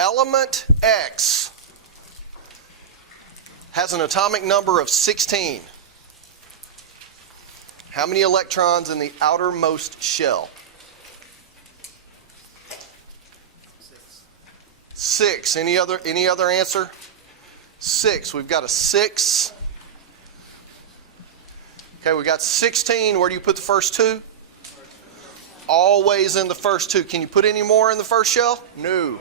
Element X has an atomic number of 16. How many electrons in the outermost shell? 6. Any other answer? 6. We've got a 6. Okay, we got 16. Where do you put the first 2? Always in the first 2. Can you put any more in the first shell? No.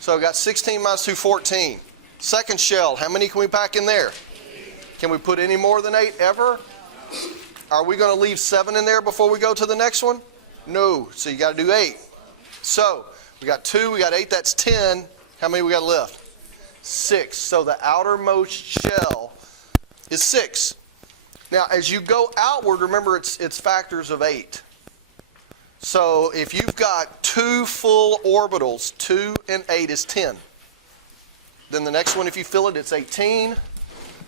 So we got 16 minus 2, 14. Second shell, how many can we pack in there? 8. Can we put any more than 8 ever? Are we going to leave 7 in there before we go to the next one? No. So you got to do 8. So we got 2, we got 8, that's 10. How many we got left? 6. So the outermost shell is 6. Now as you go outward, remember it's factors of 8. So if you've got 2 full orbitals, 2 and 8 is 10. Then the next one, if you fill it, it's 18.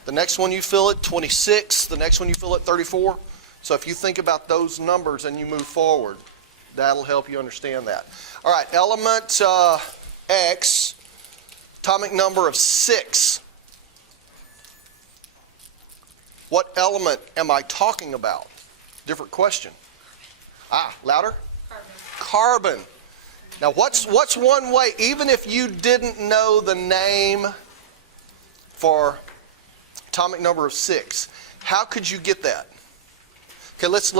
The next one you fill it, 26. The next one you fill it, 34. So if you think about those numbers and you move forward, that'll help you understand that. All right, element X, atomic number of 6. What element am I talking about? Different question. Louder? Carbon. Now what's one way, even if you didn't know the name for atomic number of 6, how could you get that? Okay, let's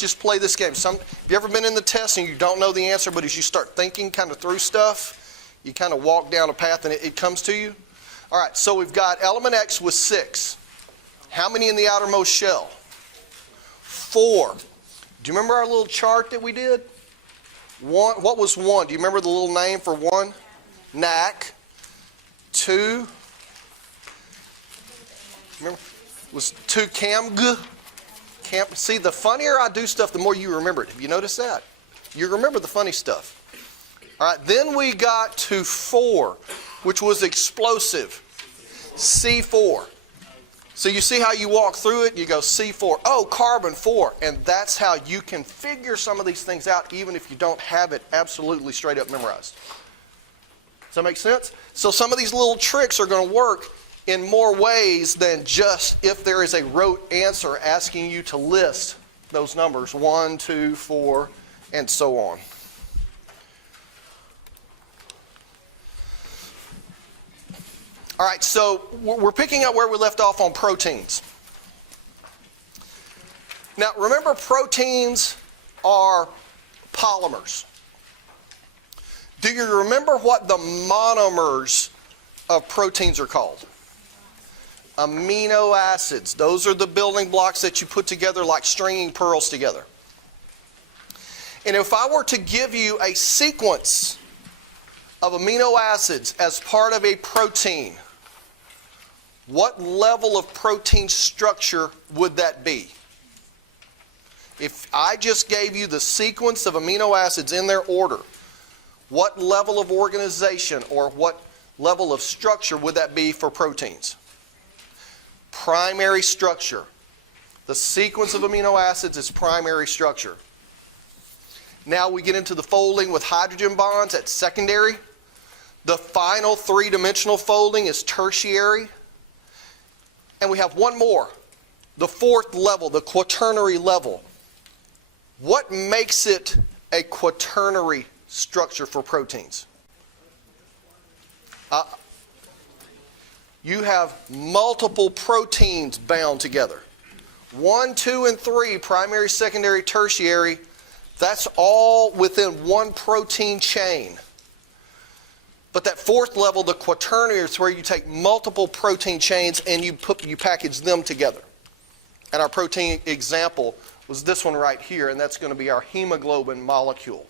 just play this game. Have you ever been in the test and you don't know the answer, but as you start thinking kind of through stuff, you kind of walk down a path and it comes to you? All right, so we've got element X with 6. How many in the outermost shell? 4. Do you remember our little chart that we did? 1. What was 1? Do you remember the little name for 1? NAC. 2. Remember? Was 2 CAMG? See, the funnier I do stuff, the more you remember it. Have you noticed that? You remember the funny stuff. All right, then we got to 4, which was explosive. C4. So you see how you walk through it? You go C4. Oh, carbon 4. And that's how you can figure some of these things out even if you don't have it absolutely straight up memorized. Does that make sense? So some of these little tricks are going to work in more ways than just if there is a rote answer asking you to list those numbers, 1, 2, 4, and so on. All right, so we're picking up where we left off on proteins. Now, remember, proteins are polymers. Do you remember what the monomers of proteins are called? Amino acids. Those are the building blocks that you put together like stringing pearls together. And if I were to give you a sequence of amino acids as part of a protein, what level of protein structure would that be? If I just gave you the sequence of amino acids in their order, what level of organization or what level of structure would that be for proteins? Primary structure. The sequence of amino acids is primary structure. Now we get into the folding with hydrogen bonds at secondary. The final 3-dimensional folding is tertiary. And we have one more, the 4th level, the quaternary level. What makes it a quaternary structure for proteins? You have multiple proteins bound together. 1, 2, and 3, primary, secondary, tertiary, that's all within one protein chain. But that 4th level, the quaternary, is where you take multiple protein chains and you package them together. And our protein example was this one right here, and that's going to be our hemoglobin molecule.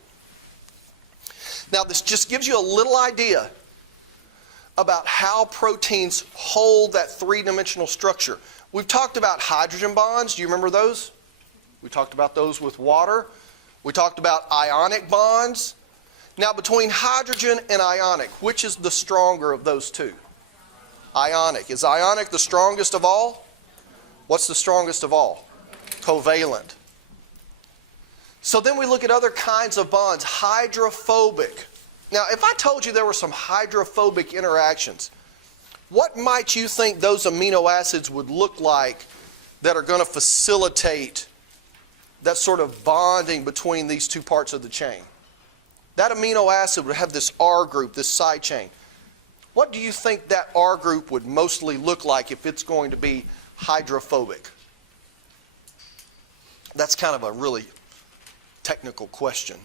Now this just gives you a little idea about how proteins hold that 3-dimensional structure. We've talked about hydrogen bonds. Do you remember those? We talked about those with water. We talked about ionic bonds. Now between hydrogen and ionic, which is the stronger of those two? Ionic. Is ionic the strongest of all? What's the strongest of all? Covalent. So then we look at other kinds of bonds. Hydrophobic. Now, if I told you there were some hydrophobic interactions, what might you think those amino acids would look like that are going to facilitate that sort of bonding between these two parts of the chain? That amino acid would have this R group, this side chain. What do you think that R group would mostly look like if it's going to be hydrophobic? That's kind of a really technical question.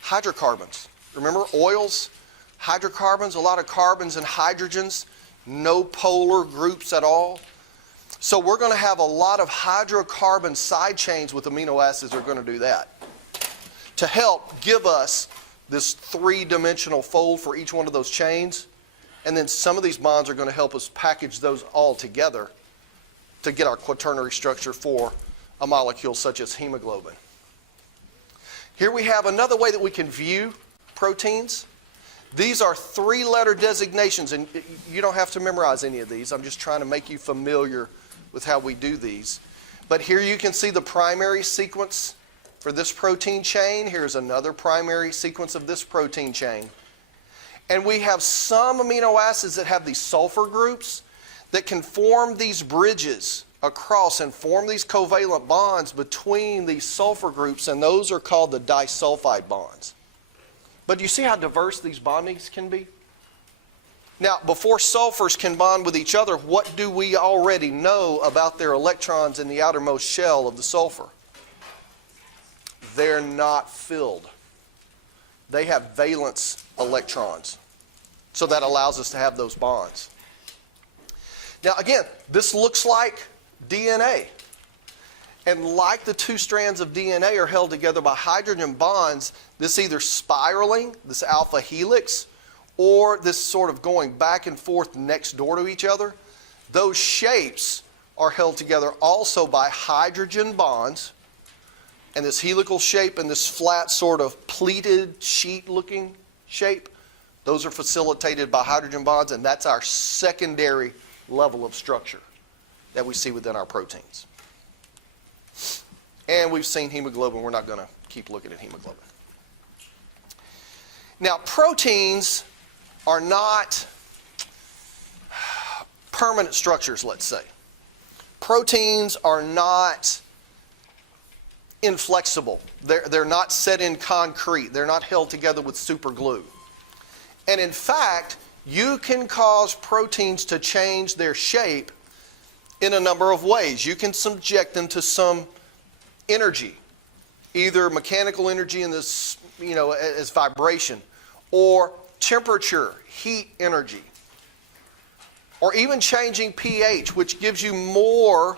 Hydrocarbons. Remember oils? Hydrocarbons, a lot of carbons and hydrogens, no polar groups at all. So we're going to have a lot of hydrocarbon side chains with amino acids that are going to do that, to help give us this three-dimensional fold for each one of those chains. And then some of these bonds are going to help us package those all together to get our quaternary structure for a molecule such as hemoglobin. Here we have another way that we can view proteins. These are three-letter designations, and you don't have to memorize any of these. I'm just trying to make you familiar with how we do these. But here you can see the primary sequence for this protein chain. Here's another primary sequence of this protein chain. And we have some amino acids that have these sulfur groups that can form these bridges across and form these covalent bonds between these sulfur groups, and those are called the disulfide bonds. But do you see how diverse these bondings can be? Now, before sulfurs can bond with each other, what do we already know about their electrons in the outermost shell of the sulfur? They're not filled. They have valence electrons. So that allows us to have those bonds. Now, again, this looks like DNA. And like the two strands of DNA are held together by hydrogen bonds, this either spiraling, this alpha helix, or this sort of going back and forth next door to each other, those shapes are held together also by hydrogen bonds. And this helical shape and this flat sort of pleated sheet-looking shape, those are facilitated by hydrogen bonds, and that's our secondary level of structure that we see within our proteins. And we've seen hemoglobin. We're not going to keep looking at hemoglobin. Now, proteins are not permanent structures, let's say. Proteins are not inflexible. They're not set in concrete. They're not held together with super glue. And in fact, you can cause proteins to change their shape in a number of ways. You can subject them to some energy, either mechanical energy in this, as vibration, or temperature, heat energy, or even changing pH, which gives you more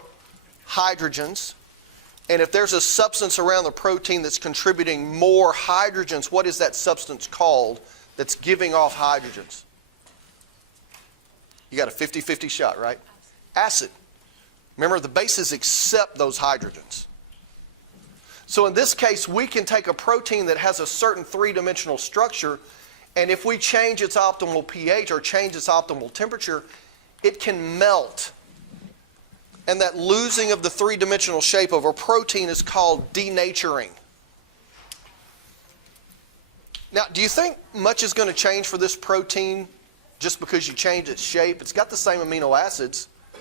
hydrogens. And if there's a substance around the protein that's contributing more hydrogens, what is that substance called that's giving off hydrogens? You got a 50-50 shot, right? Acid. Remember, the bases accept those hydrogens. So in this case, we can take a protein that has a certain three-dimensional structure, and if we change its optimal pH or change its optimal temperature, it can melt. And that losing of the three-dimensional shape of a protein is called denaturing. Now, do you think much is going to change for this protein just because you change its shape? It's got the same amino acids. Do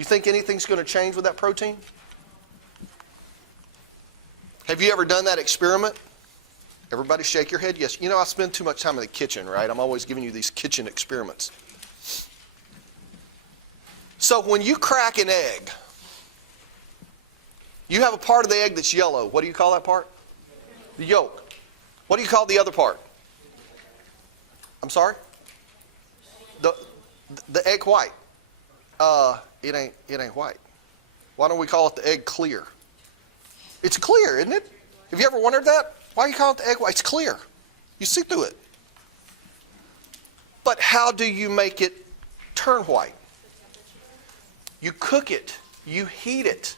you think anything's going to change with that protein? Have you ever done that experiment? Everybody shake your head. Yes. I spend too much time in the kitchen, right? I'm always giving you these kitchen experiments. So when you crack an egg, you have a part of the egg that's yellow. What do you call that part? The yolk. What do you call the other part? I'm sorry? The egg white. It ain't white. Why don't we call it the egg clear? It's clear, isn't it? Have you ever wondered that? Why do you call it the egg white? It's clear. You see through it. But how do you make it turn white? You cook it. You heat it.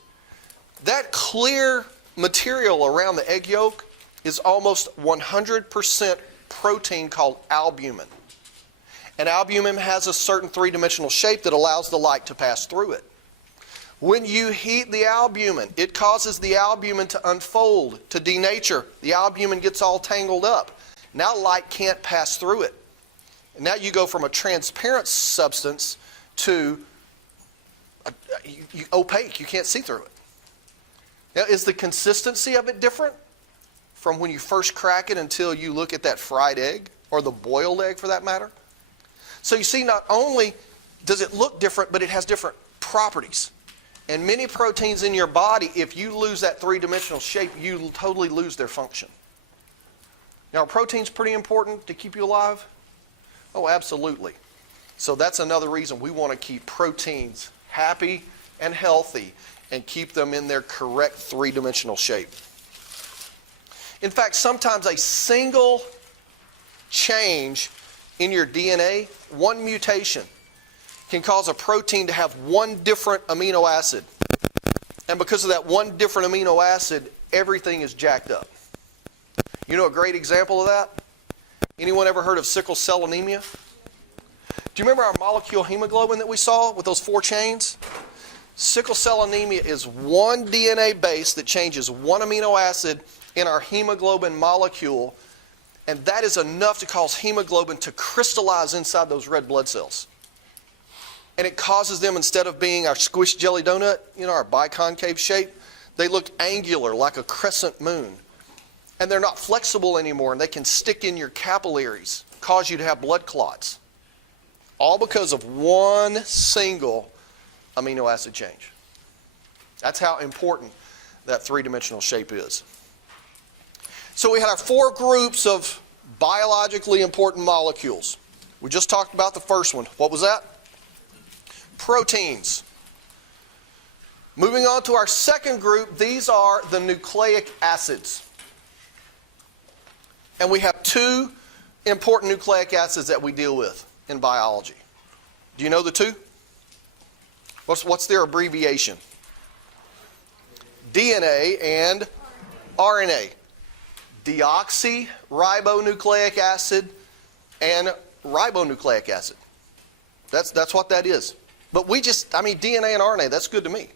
That clear material around the egg yolk is almost 100% protein called albumin. And albumin has a certain three-dimensional shape that allows the light to pass through it. When you heat the albumin, it causes the albumin to unfold, to denature. The albumin gets all tangled up. Now light can't pass through it. And now you go from a transparent substance to opaque. You can't see through it. Now, is the consistency of it different from when you first crack it until you look at that fried egg, or the boiled egg for that matter? So you see, not only does it look different, but it has different properties. And many proteins in your body, if you lose that three-dimensional shape, you totally lose their function. Now, are proteins pretty important to keep you alive? Oh, absolutely. So that's another reason we want to keep proteins happy and healthy and keep them in their correct three-dimensional shape. In fact, sometimes a single change in your DNA, one mutation, can cause a protein to have one different amino acid. And because of that one different amino acid, everything is jacked up. You know a great example of that? Anyone ever heard of sickle cell anemia? Do you remember our molecule hemoglobin that we saw with those 4 chains? Sickle cell anemia is one DNA base that changes one amino acid in our hemoglobin molecule, and that is enough to cause hemoglobin to crystallize inside those red blood cells. And it causes them, instead of being our squished jelly donut, our biconcave shape, they look angular like a crescent moon. And they're not flexible anymore, and they can stick in your capillaries, cause you to have blood clots. All because of one single amino acid change. That's how important that three-dimensional shape is. So we had our 4 groups of biologically important molecules. We just talked about the first one. What was that? Proteins. Moving on to our second group, these are the nucleic acids. And we have 2 important nucleic acids that we deal with in biology. Do you know the 2? What's their abbreviation? DNA and RNA. Deoxyribonucleic acid and ribonucleic acid. That's what that is. But DNA and RNA, that's good to me.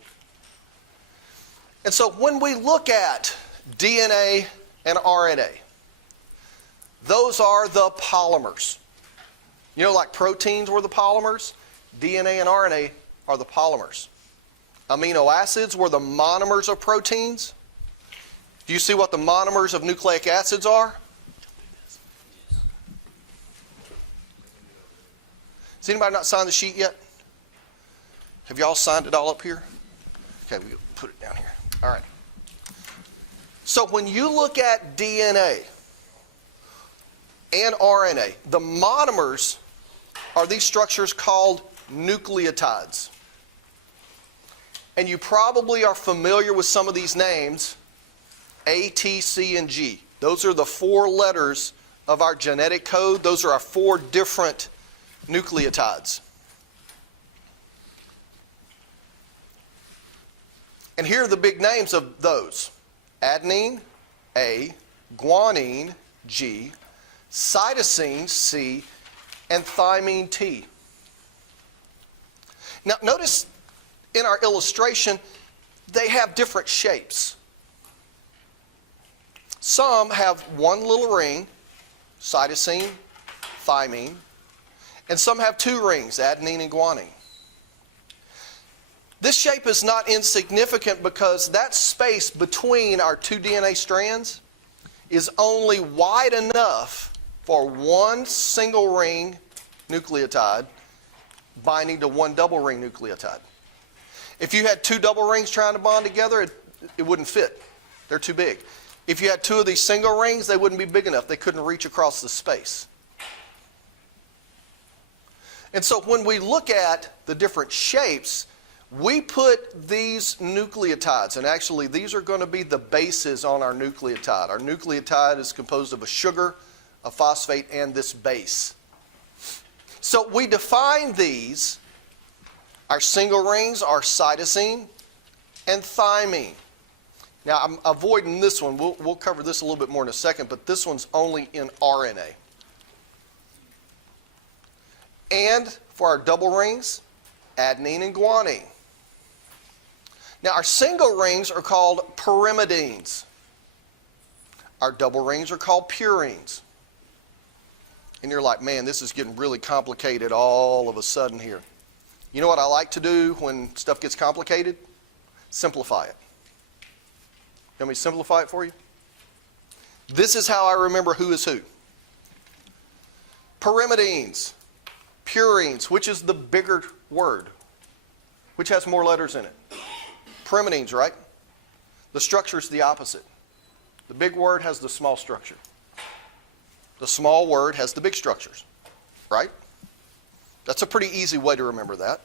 And so when we look at DNA and RNA, those are the polymers. Like proteins were the polymers, DNA and RNA are the polymers. Amino acids were the monomers of proteins. Do you see what the monomers of nucleic acids are? Has anybody not signed the sheet yet? Have y'all signed it all up here? Okay, we'll put it down here. All right. So when you look at DNA and RNA, the monomers are these structures called nucleotides. And you probably are familiar with some of these names. A, T, C, and G. Those are the 4 letters of our genetic code. Those are our 4 different nucleotides. And here are the big names of those. Adenine, A, guanine, G, cytosine, C, and thymine, T. Now notice in our illustration, they have different shapes. Some have one little ring, cytosine, thymine, and some have 2 rings, adenine and guanine. This shape is not insignificant because that space between our 2 DNA strands is only wide enough for one single ring nucleotide binding to one double ring nucleotide. If you had 2 double rings trying to bond together, it wouldn't fit. They're too big. If you had 2 of these single rings, they wouldn't be big enough. They couldn't reach across the space. And so when we look at the different shapes, we put these nucleotides, and actually these are going to be the bases on our nucleotide. Our nucleotide is composed of a sugar, a phosphate, and this base. So we define these. Our single rings are cytosine and thymine. Now, I'm avoiding this one. We'll cover this a little bit more in a second, but this one's only in RNA. And for our double rings, adenine and guanine. Now, our single rings are called pyrimidines. Our double rings are called purines. And you're like, man, this is getting really complicated all of a sudden here. You know what I like to do when stuff gets complicated? Simplify it. You want me to simplify it for you? This is how I remember who is who. Pyrimidines, purines, which is the bigger word? Which has more letters in it? Pyrimidines, right? The structure is the opposite. The big word has the small structure. The small word has the big structures, right? That's a pretty easy way to remember that.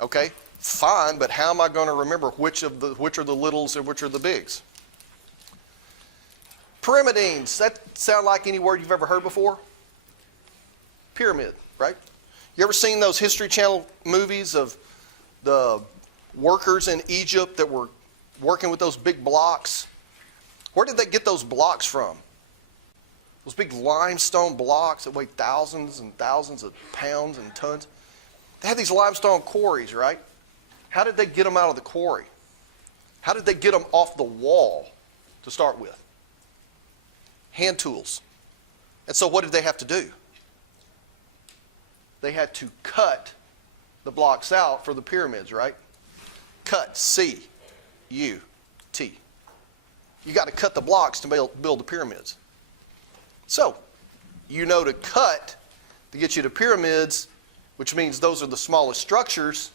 Okay, fine, but how am I going to remember which are the littles and which are the bigs? Pyrimidines, that sound like any word you've ever heard before? Pyramid, right? You ever seen those History Channel movies of the workers in Egypt that were working with those big blocks? Where did they get those blocks from? Those big limestone blocks that weigh thousands and thousands of pounds and tons. They had these limestone quarries, right? How did they get them out of the quarry? How did they get them off the wall to start with? Hand tools. And so what did they have to do? They had to cut the blocks out for the pyramids, right? Cut, C-U-T. You got to cut the blocks to build the pyramids. So, you know to cut to get you to pyramids, which means those are the smallest structures.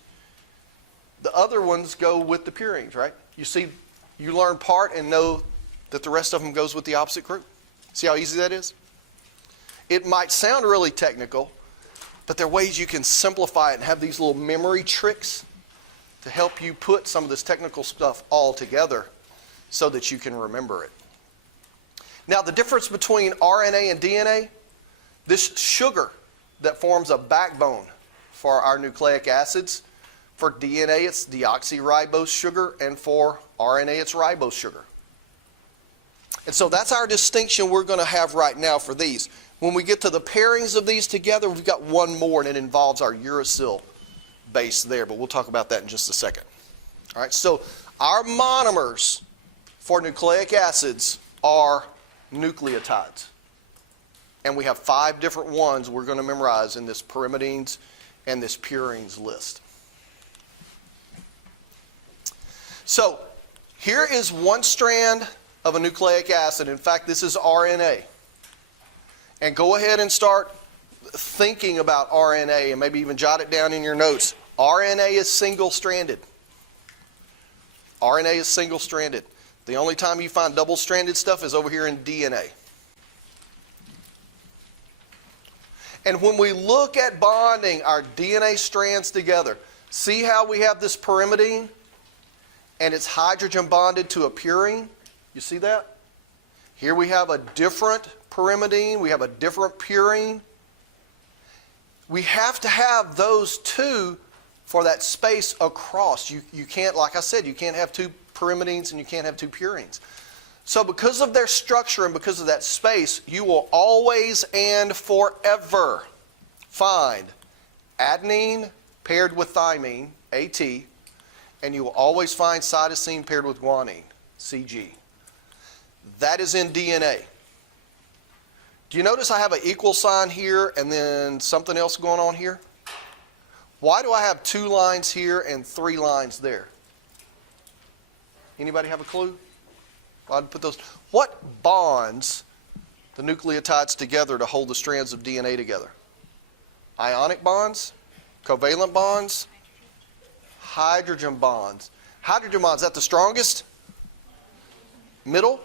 The other ones go with the purines, right? You see, you learn part and know that the rest of them goes with the opposite group. See how easy that is? It might sound really technical, but there are ways you can simplify it and have these little memory tricks to help you put some of this technical stuff all together so that you can remember it. Now, the difference between RNA and DNA, this sugar that forms a backbone for our nucleic acids, for DNA it's deoxyribose sugar, and for RNA it's ribose sugar. And so that's our distinction we're going to have right now for these. When we get to the pairings of these together, we've got one more, and it involves our uracil base there, but we'll talk about that in just a second. All right, so our monomers for nucleic acids are nucleotides. And we have 5 different ones we're going to memorize in this pyrimidines and this purines list. So, here is one strand of a nucleic acid. In fact, this is RNA. And go ahead and start thinking about RNA and maybe even jot it down in your notes. RNA is single-stranded. RNA is single-stranded. The only time you find double-stranded stuff is over here in DNA. And when we look at bonding our DNA strands together, see how we have this pyrimidine and it's hydrogen bonded to a purine? You see that? Here we have a different pyrimidine, we have a different purine. We have to have those two for that space across. You can't, like I said, you can't have 2 pyrimidines and you can't have 2 purines. So because of their structure and because of that space, you will always and forever find adenine paired with thymine, AT, and you will always find cytosine paired with guanine, CG. That is in DNA. Do you notice I have an equal sign here and then something else going on here? Why do I have 2 lines here and 3 lines there? Anybody have a clue? I'd put those. What bonds the nucleotides together to hold the strands of DNA together? Ionic bonds? Covalent bonds? Hydrogen bonds. Hydrogen bonds, is that the strongest? Middle?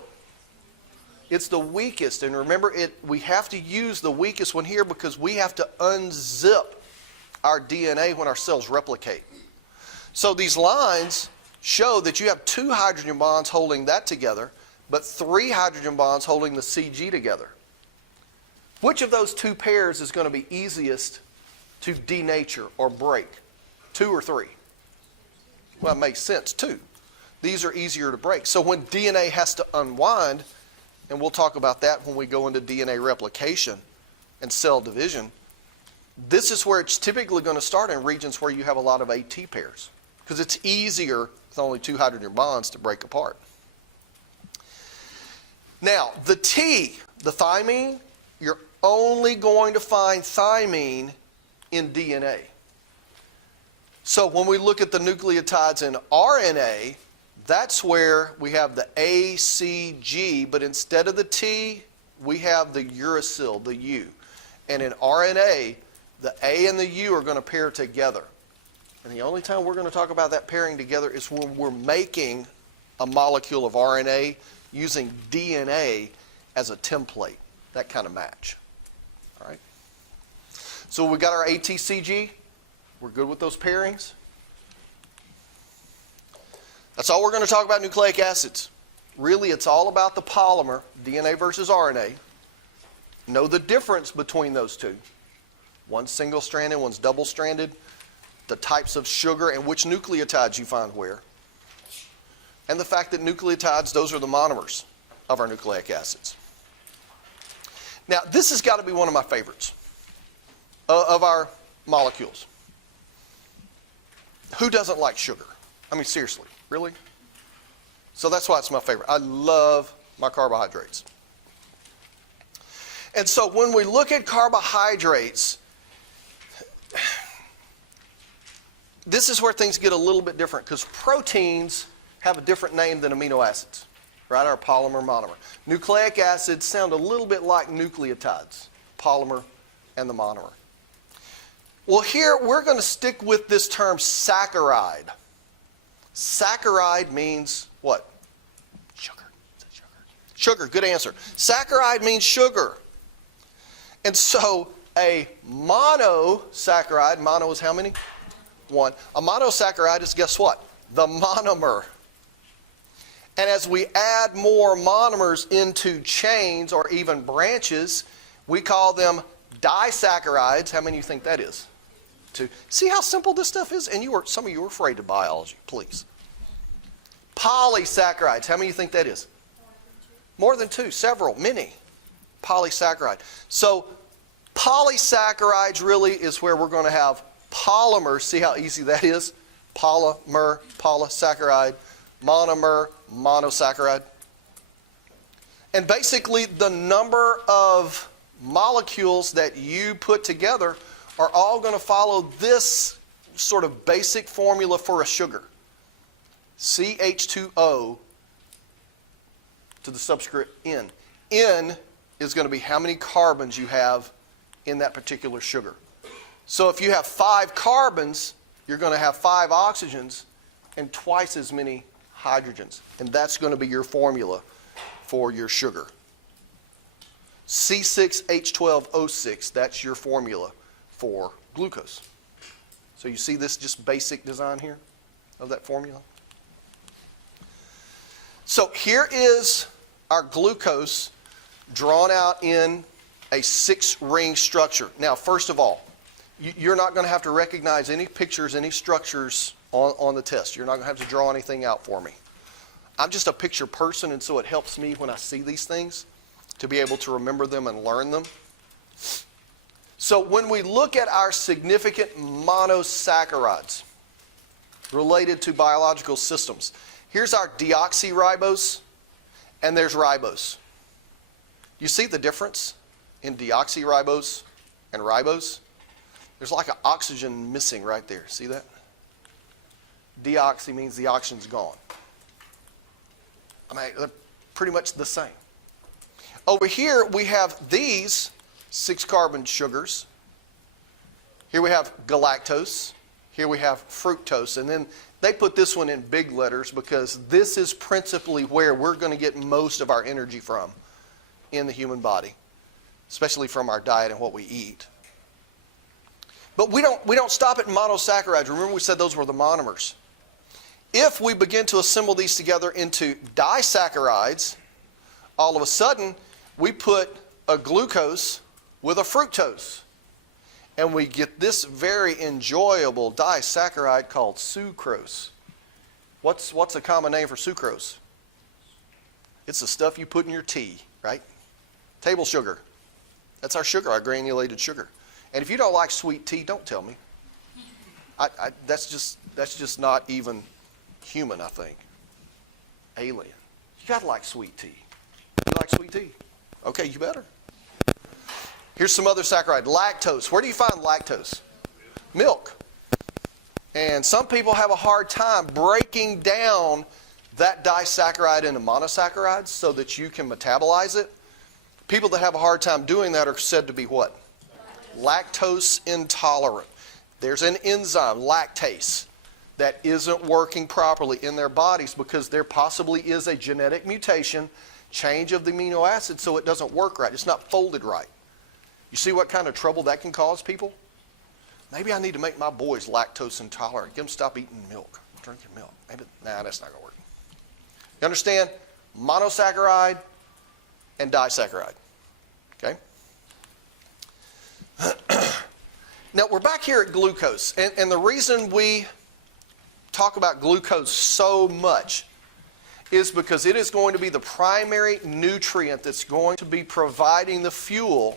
It's the weakest. And remember, we have to use the weakest one here because we have to unzip our DNA when our cells replicate. So these lines show that you have 2 hydrogen bonds holding that together, but 3 hydrogen bonds holding the CG together. Which of those 2 pairs is going to be easiest to denature or break? 2 or 3? Well, it makes sense, 2. These are easier to break. So when DNA has to unwind, and we'll talk about that when we go into DNA replication and cell division, this is where it's typically going to start in regions where you have a lot of AT pairs, because it's easier with only 2 hydrogen bonds to break apart. Now, the T, the thymine, you're only going to find thymine in DNA. So when we look at the nucleotides in RNA, that's where we have the A, C, G, but instead of the T, we have the uracil, the U. And in RNA, the A and the U are going to pair together. And the only time we're going to talk about that pairing together is when we're making a molecule of RNA using DNA as a template, that kind of match. All right? So we got our ATCG. We're good with those pairings. That's all we're going to talk about nucleic acids. Really, it's all about the polymer, DNA versus RNA. Know the difference between those two. One's single-stranded, one's double-stranded. The types of sugar and which nucleotides you find where. And the fact that nucleotides, those are the monomers of our nucleic acids. Now, this has got to be one of my favorites of our molecules. Who doesn't like sugar? I mean, seriously, really? So that's why it's my favorite. I love my carbohydrates. And so when we look at carbohydrates, this is where things get a little bit different because proteins have a different name than amino acids, right? Our polymer, monomer. Nucleic acids sound a little bit like nucleotides, polymer and the monomer. Well, here we're going to stick with this term saccharide. Saccharide means what? Sugar. Sugar, good answer. Saccharide means sugar. And so a monosaccharide, mono is how many? One. A monosaccharide is, guess what? The monomer. And as we add more monomers into chains or even branches, we call them disaccharides. How many of you think that is? Two. See how simple this stuff is? And some of you are afraid of biology, please. Polysaccharides. How many of you think that is? More than two. Several. Many. Polysaccharide. So polysaccharides really is where we're going to have polymers. See how easy that is? Polymer, polysaccharide, monomer, monosaccharide. And basically the number of molecules that you put together are all going to follow this sort of basic formula for a sugar. CH2O to the subscript N. N is going to be how many carbons you have in that particular sugar. So if you have 5 carbons, you're going to have 5 oxygens and twice as many hydrogens. And that's going to be your formula for your sugar. C6H12O6, that's your formula for glucose. So you see this just basic design here of that formula? So here is our glucose drawn out in a 6-ring structure. Now, first of all, you're not going to have to recognize any pictures, any structures on the test. You're not going to have to draw anything out for me. I'm just a picture person, and so it helps me when I see these things to be able to remember them and learn them. So when we look at our significant monosaccharides related to biological systems, here's our deoxyribose, and there's ribose. You see the difference in deoxyribose and ribose? There's like an oxygen missing right there. See that? Deoxy means the oxygen's gone. I mean, they're pretty much the same. Over here, we have these 6-carbon sugars. Here we have galactose. Here we have fructose. And then they put this one in big letters because this is principally where we're going to get most of our energy from in the human body, especially from our diet and what we eat. But we don't stop at monosaccharides. Remember we said those were the monomers. If we begin to assemble these together into disaccharides, all of a sudden we put a glucose with a fructose. And we get this very enjoyable disaccharide called sucrose. What's a common name for sucrose? It's the stuff you put in your tea, right? Table sugar. That's our sugar, our granulated sugar. And if you don't like sweet tea, don't tell me. That's just not even human, I think. Alien. You got to like sweet tea. You like sweet tea? Okay, you better. Here's some other saccharide. Lactose. Where do you find lactose? Milk. And some people have a hard time breaking down that disaccharide into monosaccharides so that you can metabolize it. People that have a hard time doing that are said to be what? Lactose intolerant. There's an enzyme, lactase, that isn't working properly in their bodies because there possibly is a genetic mutation, change of the amino acid, so it doesn't work right. It's not folded right. You see what kind of trouble that can cause people? Maybe I need to make my boys lactose intolerant. Get them to stop eating milk, drinking milk. Maybe, that's not going to work. You understand? Monosaccharide and disaccharide. Okay? Now, we're back here at glucose. And the reason we talk about glucose so much is because it is going to be the primary nutrient that's going to be providing the fuel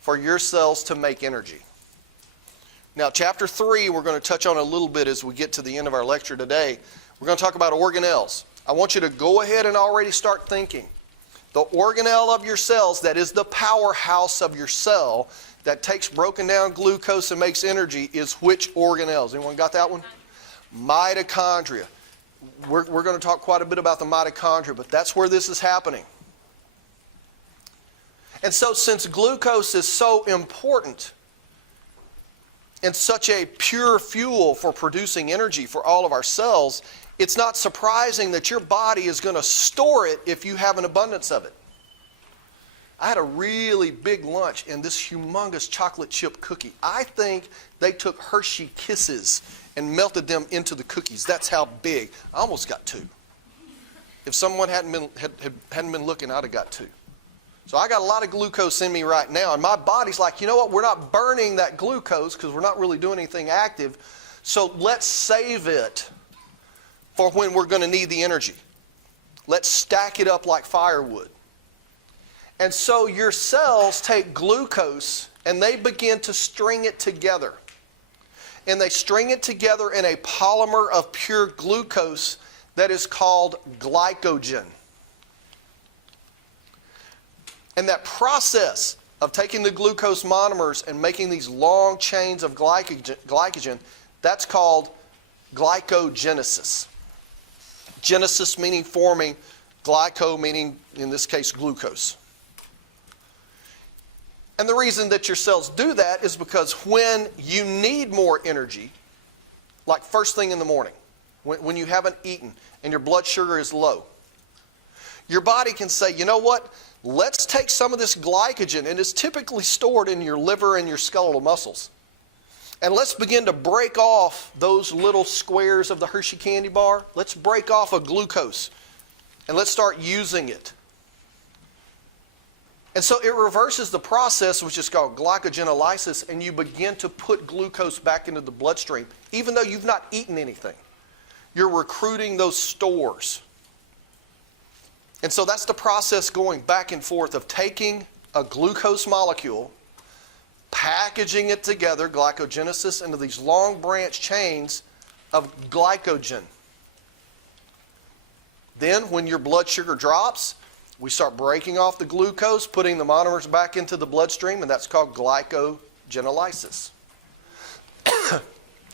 for your cells to make energy. Now, chapter 3, we're going to touch on a little bit as we get to the end of our lecture today. We're going to talk about organelles. I want you to go ahead and already start thinking. The organelle of your cells, that is the powerhouse of your cell, that takes broken down glucose and makes energy, is which organelles? Anyone got that one? Mitochondria. We're going to talk quite a bit about the mitochondria, but that's where this is happening. And so since glucose is so important and such a pure fuel for producing energy for all of our cells, it's not surprising that your body is going to store it if you have an abundance of it. I had a really big lunch and this humongous chocolate chip cookie. I think they took Hershey Kisses and melted them into the cookies. That's how big. I almost got 2. If someone hadn't been looking, I'd have got 2. So I got a lot of glucose in me right now, and my body's like, you know what, we're not burning that glucose because we're not really doing anything active, so let's save it for when we're going to need the energy. Let's stack it up like firewood. And so your cells take glucose and they begin to string it together. And they string it together in a polymer of pure glucose that is called glycogen. And that process of taking the glucose monomers and making these long chains of glycogen, that's called glycogenesis. Genesis meaning forming, glyco meaning, in this case, glucose. And the reason that your cells do that is because when you need more energy, like first thing in the morning, when you haven't eaten and your blood sugar is low, your body can say, you know what? Let's take some of this glycogen, and it's typically stored in your liver and your skeletal muscles. And let's begin to break off those little squares of the Hershey candy bar. Let's break off a glucose, and let's start using it. And so it reverses the process, which is called glycogenolysis, and you begin to put glucose back into the bloodstream, even though you've not eaten anything. You're recruiting those stores. And so that's the process going back and forth of taking a glucose molecule, packaging it together, glycogenesis, into these long branch chains of glycogen. Then when your blood sugar drops, we start breaking off the glucose, putting the monomers back into the bloodstream, and that's called glycogenolysis.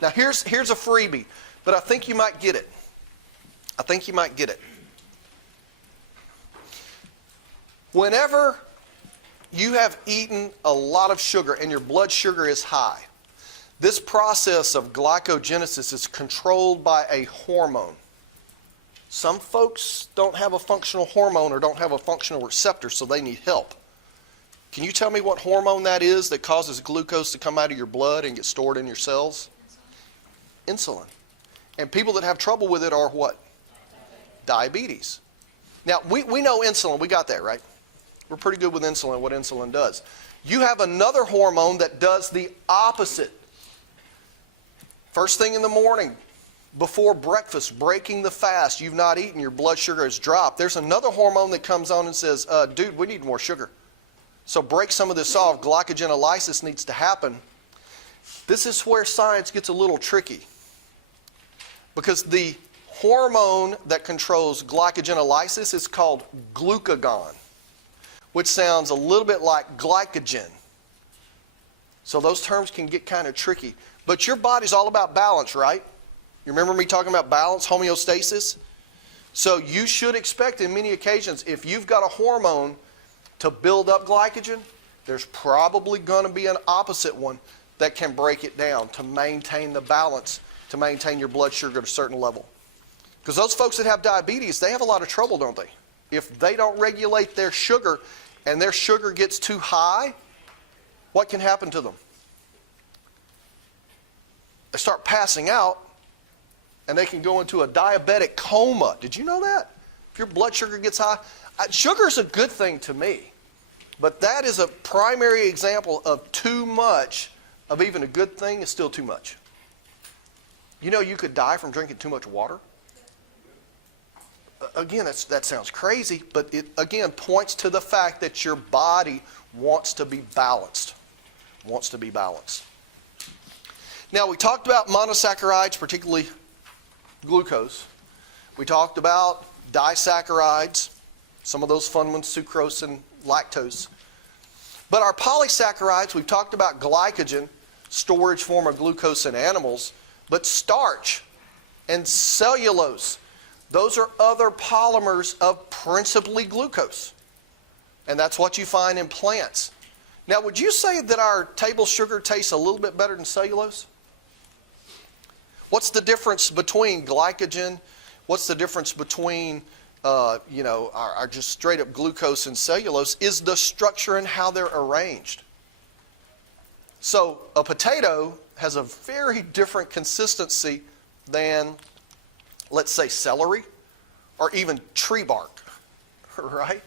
Now here's a freebie, but I think you might get it. I think you might get it. Whenever you have eaten a lot of sugar and your blood sugar is high, this process of glycogenesis is controlled by a hormone. Some folks don't have a functional hormone or don't have a functional receptor, so they need help. Can you tell me what hormone that is that causes glucose to come out of your blood and get stored in your cells? Insulin. And people that have trouble with it are what? Diabetes. Now, we know insulin. We got that, right? We're pretty good with insulin, what insulin does. You have another hormone that does the opposite. First thing in the morning, before breakfast, breaking the fast, you've not eaten, your blood sugar has dropped. There's another hormone that comes on and says, dude, we need more sugar. So break some of this off. Glycogenolysis needs to happen. This is where science gets a little tricky. Because the hormone that controls glycogenolysis is called glucagon, which sounds a little bit like glycogen. So those terms can get kind of tricky. But your body's all about balance, right? You remember me talking about balance, homeostasis? So you should expect in many occasions, if you've got a hormone to build up glycogen, there's probably going to be an opposite one that can break it down to maintain the balance, to maintain your blood sugar at a certain level. Because those folks that have diabetes, they have a lot of trouble, don't they? If they don't regulate their sugar and their sugar gets too high, what can happen to them? They start passing out and they can go into a diabetic coma. Did you know that? If your blood sugar gets high, sugar's a good thing to me. But that is a primary example of too much of even a good thing is still too much. You know you could die from drinking too much water? Again, that sounds crazy, but it again points to the fact that your body wants to be balanced. Wants to be balanced. Now, we talked about monosaccharides, particularly glucose. We talked about disaccharides, some of those fun ones, sucrose and lactose. But our polysaccharides, we've talked about glycogen, storage form of glucose in animals, but starch and cellulose, those are other polymers of principally glucose. And that's what you find in plants. Now, would you say that our table sugar tastes a little bit better than cellulose? What's the difference between glycogen? What's the difference between our just straight up glucose and cellulose is the structure and how they're arranged. So a potato has a very different consistency than, let's say, celery or even tree bark, right?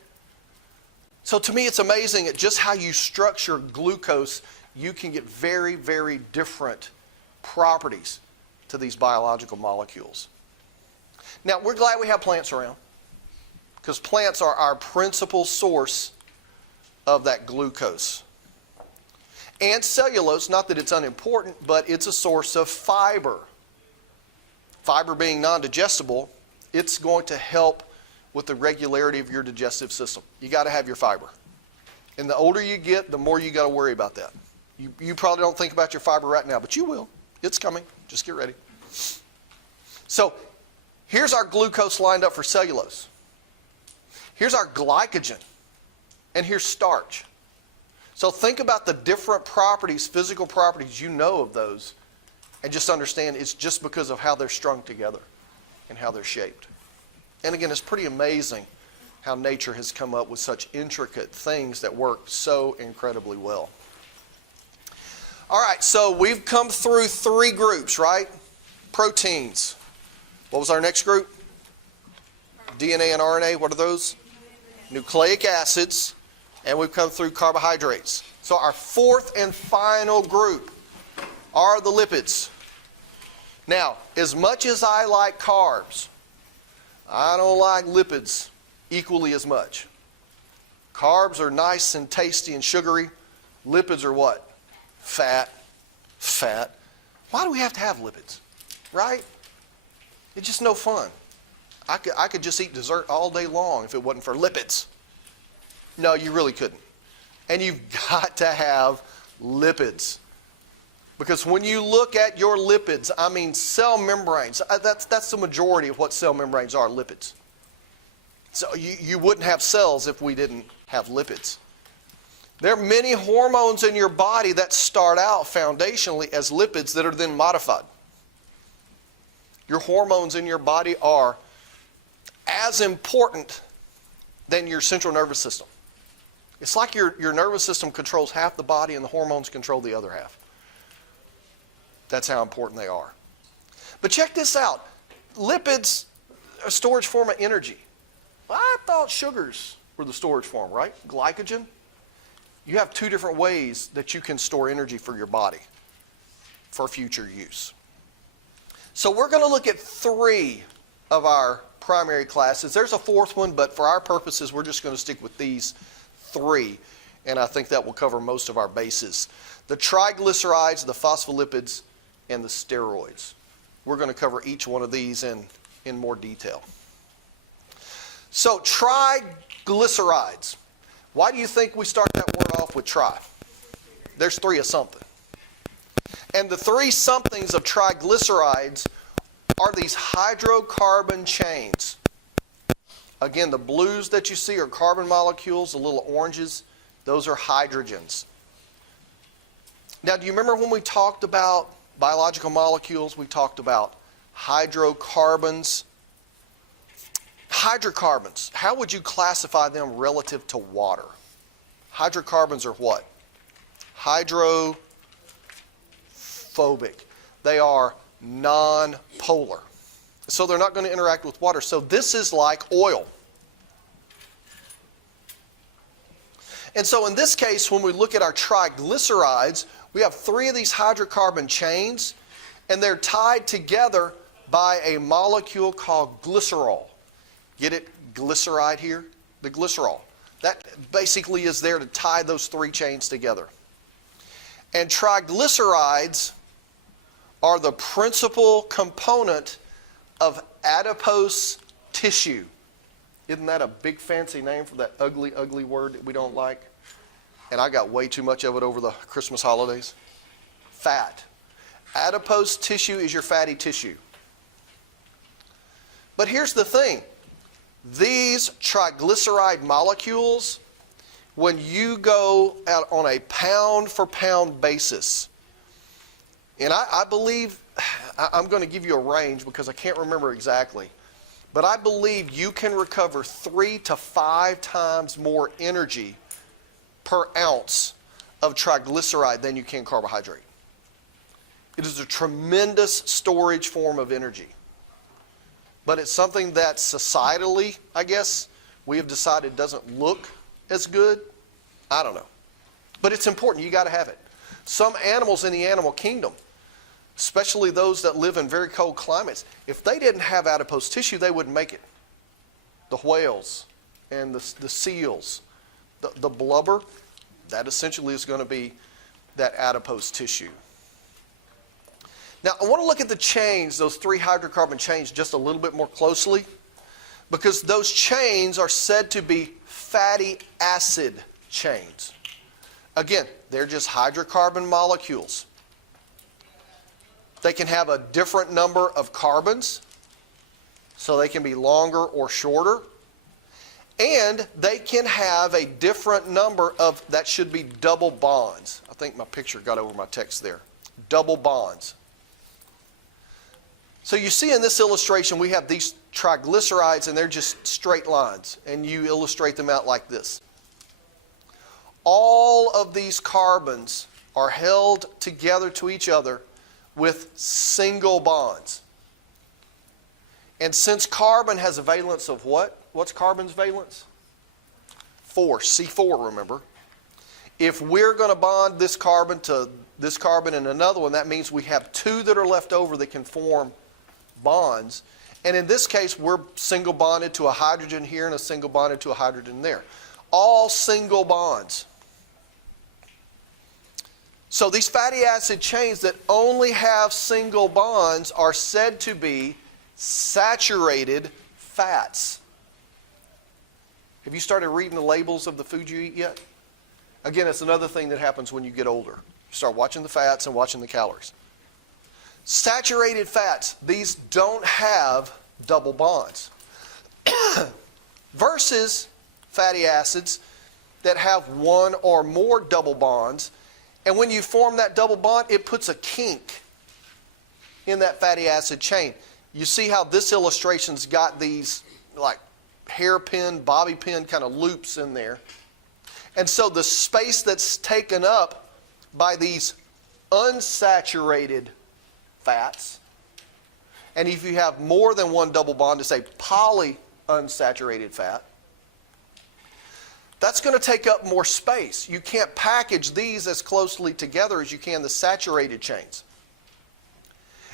So to me, it's amazing at just how you structure glucose, you can get very, very different properties to these biological molecules. Now, we're glad we have plants around because plants are our principal source of that glucose. And cellulose, not that it's unimportant, but it's a source of fiber. Fiber being non-digestible, it's going to help with the regularity of your digestive system. You got to have your fiber. And the older you get, the more you got to worry about that. You probably don't think about your fiber right now, but you will. It's coming. Just get ready. So here's our glucose lined up for cellulose. Here's our glycogen. And here's starch. So think about the different properties, physical properties you know of those, and just understand it's just because of how they're strung together and how they're shaped. And again, it's pretty amazing how nature has come up with such intricate things that work so incredibly well. All right, so we've come through three groups, right? Proteins. What was our next group? DNA and RNA. What are those? Nucleic acids. And we've come through carbohydrates. So our fourth and final group are the lipids. Now, as much as I like carbs, I don't like lipids equally as much. Carbs are nice and tasty and sugary. Lipids are what? Fat. Why do we have to have lipids? Right? It's just no fun. I could just eat dessert all day long if it wasn't for lipids. No, you really couldn't. And you've got to have lipids. Because when you look at your lipids, I mean cell membranes, that's the majority of what cell membranes are, lipids. So you wouldn't have cells if we didn't have lipids. There are many hormones in your body that start out foundationally as lipids that are then modified. Your hormones in your body are as important than your central nervous system. It's like your nervous system controls half the body and the hormones control the other half. That's how important they are. But check this out. Lipids are a storage form of energy. Well, I thought sugars were the storage form, right? Glycogen. You have two different ways that you can store energy for your body for future use. So we're going to look at three of our primary classes. There's a fourth one, but for our purposes, we're just going to stick with these three. And I think that will cover most of our bases. The triglycerides, the phospholipids, and the steroids. We're going to cover each one of these in more detail. So triglycerides. Why do you think we start that word off with tri? There's three of something. And the three somethings of triglycerides are these hydrocarbon chains. Again, the blues that you see are carbon molecules, the little oranges, those are hydrogens. Now, do you remember when we talked about biological molecules, we talked about hydrocarbons? Hydrocarbons, how would you classify them relative to water? Hydrocarbons are what? Hydrophobic. They are non-polar. So they're not going to interact with water. So this is like oil. And so in this case, when we look at our triglycerides, we have three of these hydrocarbon chains, and they're tied together by a molecule called glycerol. Get it? Glyceride here? The glycerol. That basically is there to tie those three chains together. And triglycerides are the principal component of adipose tissue. Isn't that a big fancy name for that ugly, ugly word that we don't like? And I got way too much of it over the Christmas holidays. Fat. Adipose tissue is your fatty tissue. But here's the thing. These triglyceride molecules, when you go out on a pound for pound basis, and I believe, I'm going to give you a range because I can't remember exactly, but I believe you can recover 3 to 5 times more energy per ounce of triglyceride than you can carbohydrate. It is a tremendous storage form of energy. But it's something that societally, I guess, we have decided doesn't look as good. I don't know. But it's important. You got to have it. Some animals in the animal kingdom, especially those that live in very cold climates, if they didn't have adipose tissue, they wouldn't make it. The whales and the seals, the blubber, that essentially is going to be that adipose tissue. Now, I want to look at the chains, those 3 hydrocarbon chains, just a little bit more closely, because those chains are said to be fatty acid chains. Again, they're just hydrocarbon molecules. They can have a different number of carbons, so they can be longer or shorter. And they can have a different number of, that should be double bonds. I think my picture got over my text there. Double bonds. So you see in this illustration, we have these triglycerides, and they're just straight lines. And you illustrate them out like this. All of these carbons are held together to each other with single bonds. And since carbon has a valence of what? What's carbon's valence? 4, C4, remember. If we're going to bond this carbon to this carbon and another one, that means we have 2 that are left over that can form bonds. And in this case, we're single bonded to a hydrogen here and a single bonded to a hydrogen there. All single bonds. So these fatty acid chains that only have single bonds are said to be saturated fats. Have you started reading the labels of the food you eat yet? Again, it's another thing that happens when you get older. You start watching the fats and watching the calories. Saturated fats, these don't have double bonds. Versus fatty acids that have 1 or more double bonds. And when you form that double bond, it puts a kink in that fatty acid chain. You see how this illustration's got these like hairpin, bobby pin kind of loops in there. And so the space that's taken up by these unsaturated fats, and if you have more than 1 double bond, it's a polyunsaturated fat, that's going to take up more space. You can't package these as closely together as you can the saturated chains.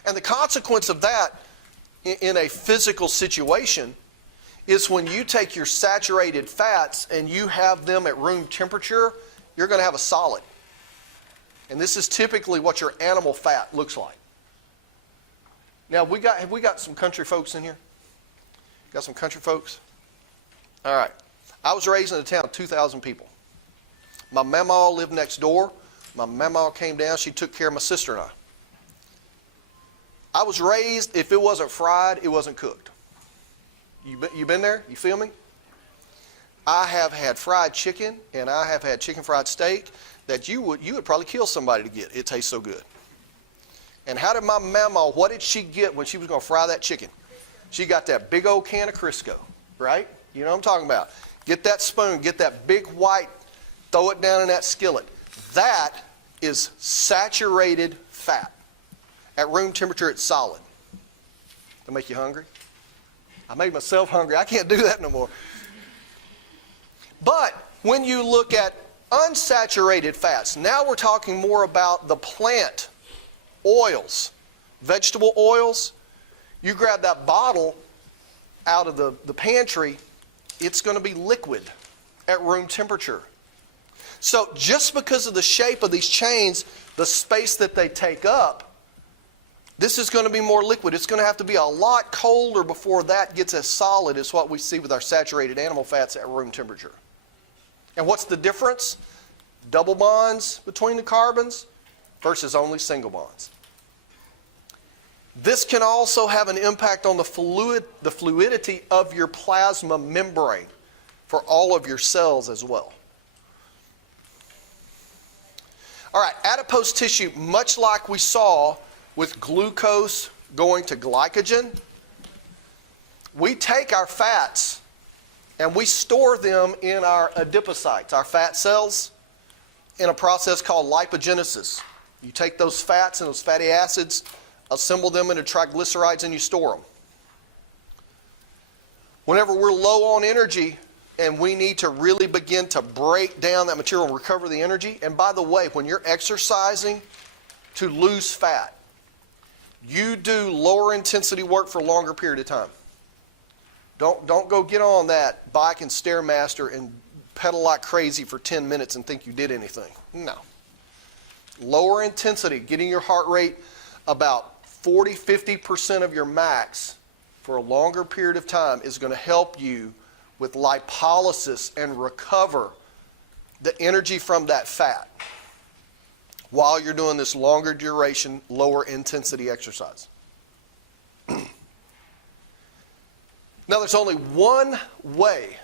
And the consequence of that in a physical situation is when you take your saturated fats and you have them at room temperature, you're going to have a solid. And this is typically what your animal fat looks like. Now, have we got some country folks in here? Got some country folks? All right. I was raised in a town of 2,000 people. My mama lived next door. My mama came down. She took care of my sister and I. I was raised, if it wasn't fried, it wasn't cooked. You been there? You feel me? I have had fried chicken, and I have had chicken fried steak that you would probably kill somebody to get. It tastes so good. And how did my mama, what did she get when she was going to fry that chicken? She got that big old can of Crisco, right? You know what I'm talking about. Get that spoon, get that big white, throw it down in that skillet. That is saturated fat. At room temperature, it's solid. That make you hungry? I made myself hungry. I can't do that no more. But when you look at unsaturated fats, now we're talking more about the plant oils, vegetable oils. You grab that bottle out of the pantry, it's going to be liquid at room temperature. So just because of the shape of these chains, the space that they take up, this is going to be more liquid. It's going to have to be a lot colder before that gets as solid as what we see with our saturated animal fats at room temperature. And what's the difference? Double bonds between the carbons versus only single bonds. This can also have an impact on the fluidity of your plasma membrane for all of your cells as well. All right, adipose tissue, much like we saw with glucose going to glycogen, we take our fats and we store them in our adipocytes, our fat cells, in a process called lipogenesis. You take those fats and those fatty acids, assemble them into triglycerides, and you store them. Whenever we're low on energy and we need to really begin to break down that material and recover the energy, and by the way, when you're exercising to lose fat, you do lower intensity work for a longer period of time. Don't go get on that bike and Stairmaster and pedal like crazy for 10 minutes and think you did anything. No. Lower intensity, getting your heart rate about 40-50% of your max for a longer period of time is going to help you with lipolysis and recover the energy from that fat while you're doing this longer duration, lower intensity exercise. Now, there's only one way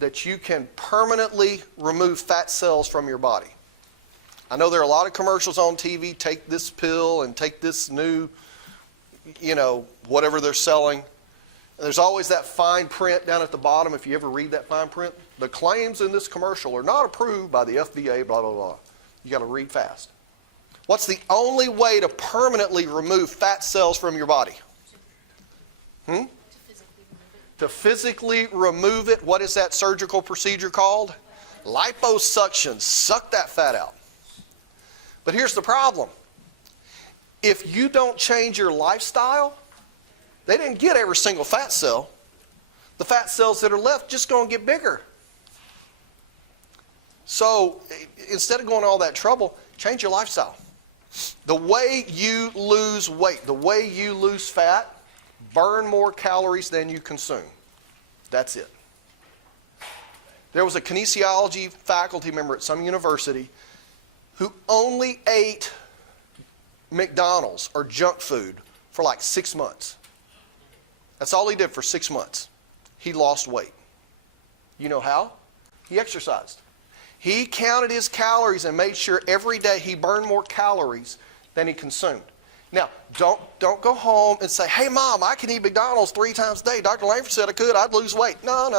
that you can permanently remove fat cells from your body. I know there are a lot of commercials on TV, take this pill and take this new, whatever they're selling. And there's always that fine print down at the bottom, if you ever read that fine print. The claims in this commercial are not approved by the FDA, blah, blah, blah. You got to read fast. What's the only way to permanently remove fat cells from your body? To physically remove it. What is that surgical procedure called? Liposuction. Suck that fat out. But here's the problem. If you don't change your lifestyle, they didn't get every single fat cell. The fat cells that are left just going to get bigger. So instead of going to all that trouble, change your lifestyle. The way you lose weight, the way you lose fat, burn more calories than you consume. That's it. There was a kinesiology faculty member at some university who only ate McDonald's or junk food for like 6 months. That's all he did for 6 months. He lost weight. You know how? He exercised. He counted his calories and made sure every day he burned more calories than he consumed. Now, don't go home and say, hey, Mom, I can eat McDonald's 3 times a day. Dr. Langford said I could. I'd lose weight. No.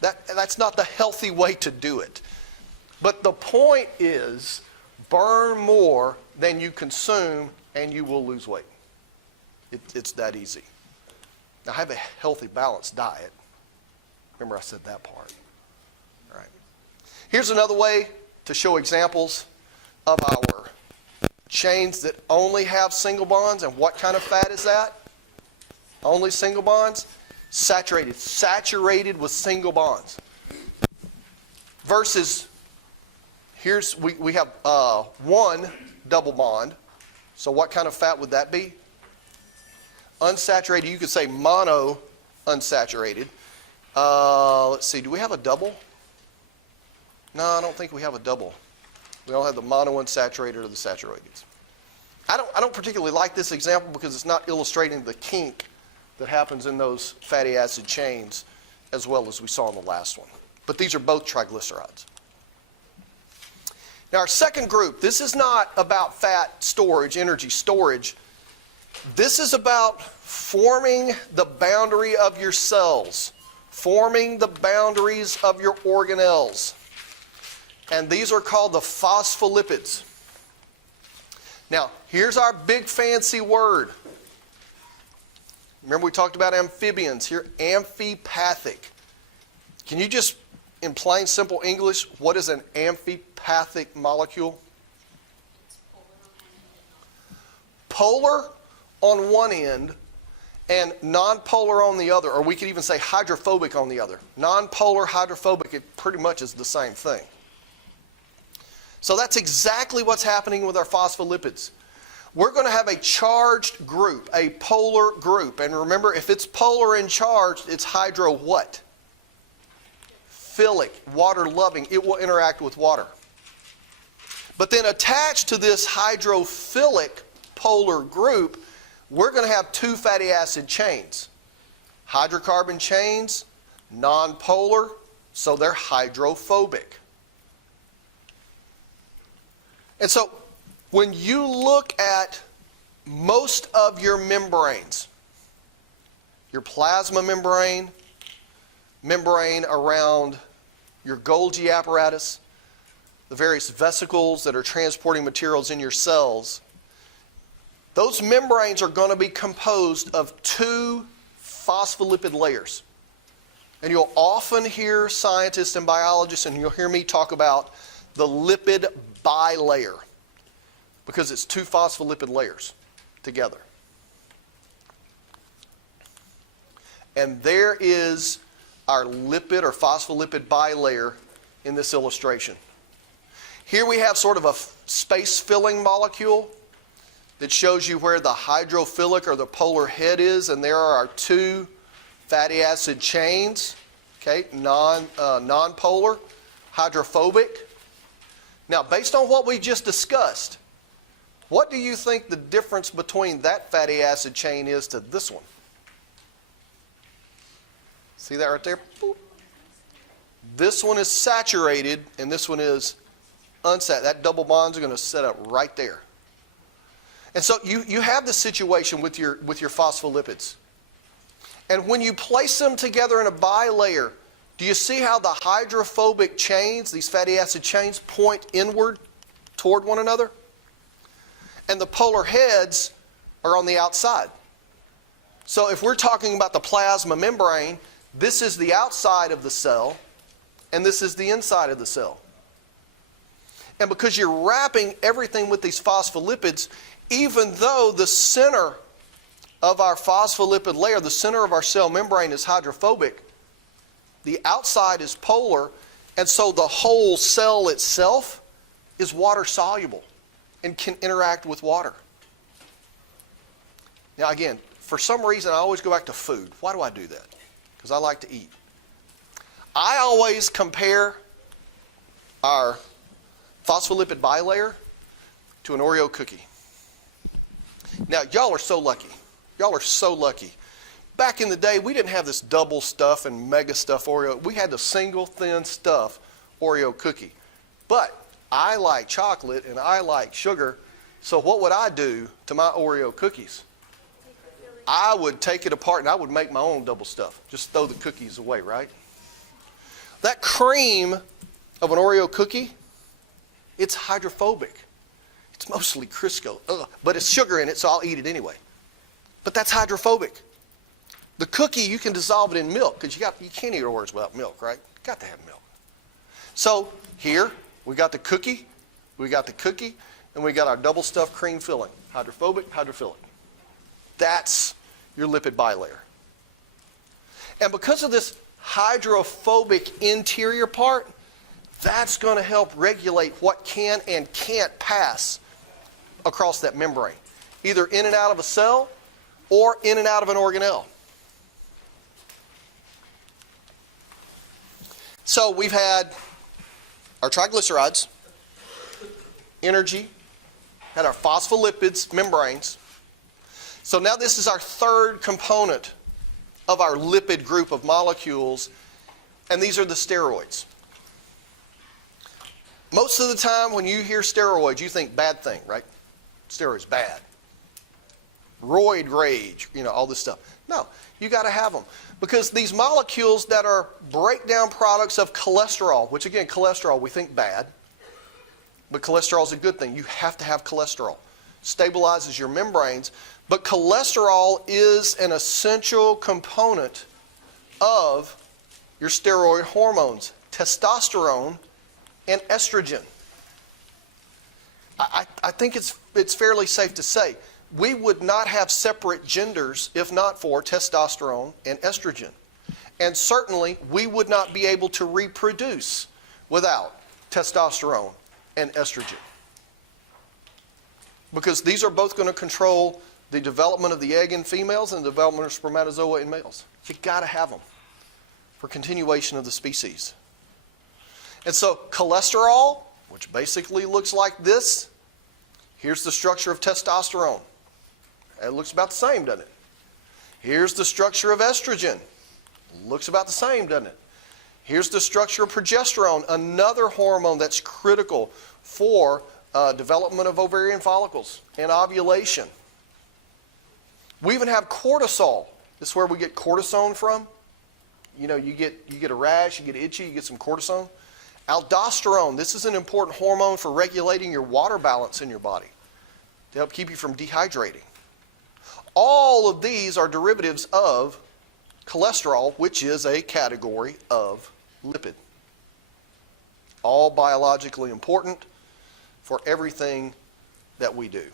That's not the healthy way to do it. But the point is, burn more than you consume and you will lose weight. It's that easy. Now, have a healthy, balanced diet. Remember I said that part. All right. Here's another way to show examples of our chains that only have single bonds. And what kind of fat is that? Only single bonds? Saturated with single bonds. Versus, we have one double bond. So what kind of fat would that be? Unsaturated, you could say mono unsaturated. Let's see, do we have a double? No, I don't think we have a double. We don't have the mono unsaturated or the saturated. I don't particularly like this example because it's not illustrating the kink that happens in those fatty acid chains as well as we saw in the last one. But these are both triglycerides. Now our second group, this is not about fat storage, energy storage. This is about forming the boundary of your cells, forming the boundaries of your organelles. And these are called the phospholipids. Now, here's our big fancy word. Remember we talked about amphibians. Here, amphipathic. Can you just, in plain simple English, what is an amphipathic molecule? Polar on one end and nonpolar on the other, or we could even say hydrophobic on the other. Nonpolar, hydrophobic, it pretty much is the same thing. So that's exactly what's happening with our phospholipids. We're going to have a charged group, a polar group. And remember, if it's polar and charged, it's hydro what? Philic, water-loving. It will interact with water. But then attached to this hydrophilic polar group, we're going to have two fatty acid chains. Hydrocarbon chains, nonpolar, so they're hydrophobic. And so when you look at most of your membranes, your plasma membrane, membrane around your Golgi apparatus, the various vesicles that are transporting materials in your cells, those membranes are going to be composed of two phospholipid layers. And you'll often hear scientists and biologists, and you'll hear me talk about the lipid bilayer, because it's two phospholipid layers together. And there is our lipid or phospholipid bilayer in this illustration. Here we have sort of a space-filling molecule that shows you where the hydrophilic or the polar head is, and there are our two fatty acid chains, okay, non-polar, hydrophobic. Now, based on what we just discussed, what do you think the difference between that fatty acid chain is to this one? See that right there? Boop. This one is saturated, and this one is unsaturated. That double bonds are going to set up right there. And so you have this situation with your phospholipids. And when you place them together in a bilayer, do you see how the hydrophobic chains, these fatty acid chains, point inward toward one another? And the polar heads are on the outside. So if we're talking about the plasma membrane, this is the outside of the cell, and this is the inside of the cell. And because you're wrapping everything with these phospholipids, even though the center of our phospholipid layer, the center of our cell membrane is hydrophobic, the outside is polar, and so the whole cell itself is water soluble and can interact with water. Now again, for some reason I always go back to food. Why do I do that? Because I like to eat. I always compare our phospholipid bilayer to an Oreo cookie. Now y'all are so lucky. Y'all are so lucky. Back in the day, we didn't have this double stuff and mega stuff Oreo. We had the single thin stuff Oreo cookie. But I like chocolate and I like sugar, so what would I do to my Oreo cookies? I would take it apart and I would make my own double stuff. Just throw the cookies away, right? That cream of an Oreo cookie, it's hydrophobic. It's mostly Crisco, but it's sugar in it, so I'll eat it anyway. But that's hydrophobic. The cookie, you can dissolve it in milk, because you can't eat Oreos without milk, right? You got to have milk. So here, we got the cookie, and we got our double stuffed cream filling. Hydrophobic, hydrophilic. That's your lipid bilayer. And because of this hydrophobic interior part, that's going to help regulate what can and can't pass across that membrane, either in and out of a cell or in and out of an organelle. So we've had our triglycerides, energy, and our phospholipids membranes. So now this is our third component of our lipid group of molecules, and these are the steroids. Most of the time when you hear steroids, you think bad thing, right? Steroids, bad. Roid rage, all this stuff. No, you got to have them. Because these molecules that are breakdown products of cholesterol, which again, cholesterol, we think bad, but cholesterol is a good thing. You have to have cholesterol. Stabilizes your membranes. But cholesterol is an essential component of your steroid hormones, testosterone and estrogen. I think it's fairly safe to say we would not have separate genders if not for testosterone and estrogen. And certainly we would not be able to reproduce without testosterone and estrogen. Because these are both going to control the development of the egg in females and the development of spermatozoa in males. You got to have them for continuation of the species. And so cholesterol, which basically looks like this, here's the structure of testosterone. It looks about the same, doesn't it? Here's the structure of estrogen. Looks about the same, doesn't it? Here's the structure of progesterone, another hormone that's critical for development of ovarian follicles and ovulation. We even have cortisol. This is where we get cortisone from. You get a rash, you get itchy, you get some cortisone. Aldosterone, this is an important hormone for regulating your water balance in your body to help keep you from dehydrating. All of these are derivatives of cholesterol, which is a category of lipid. All biologically important for everything that we do.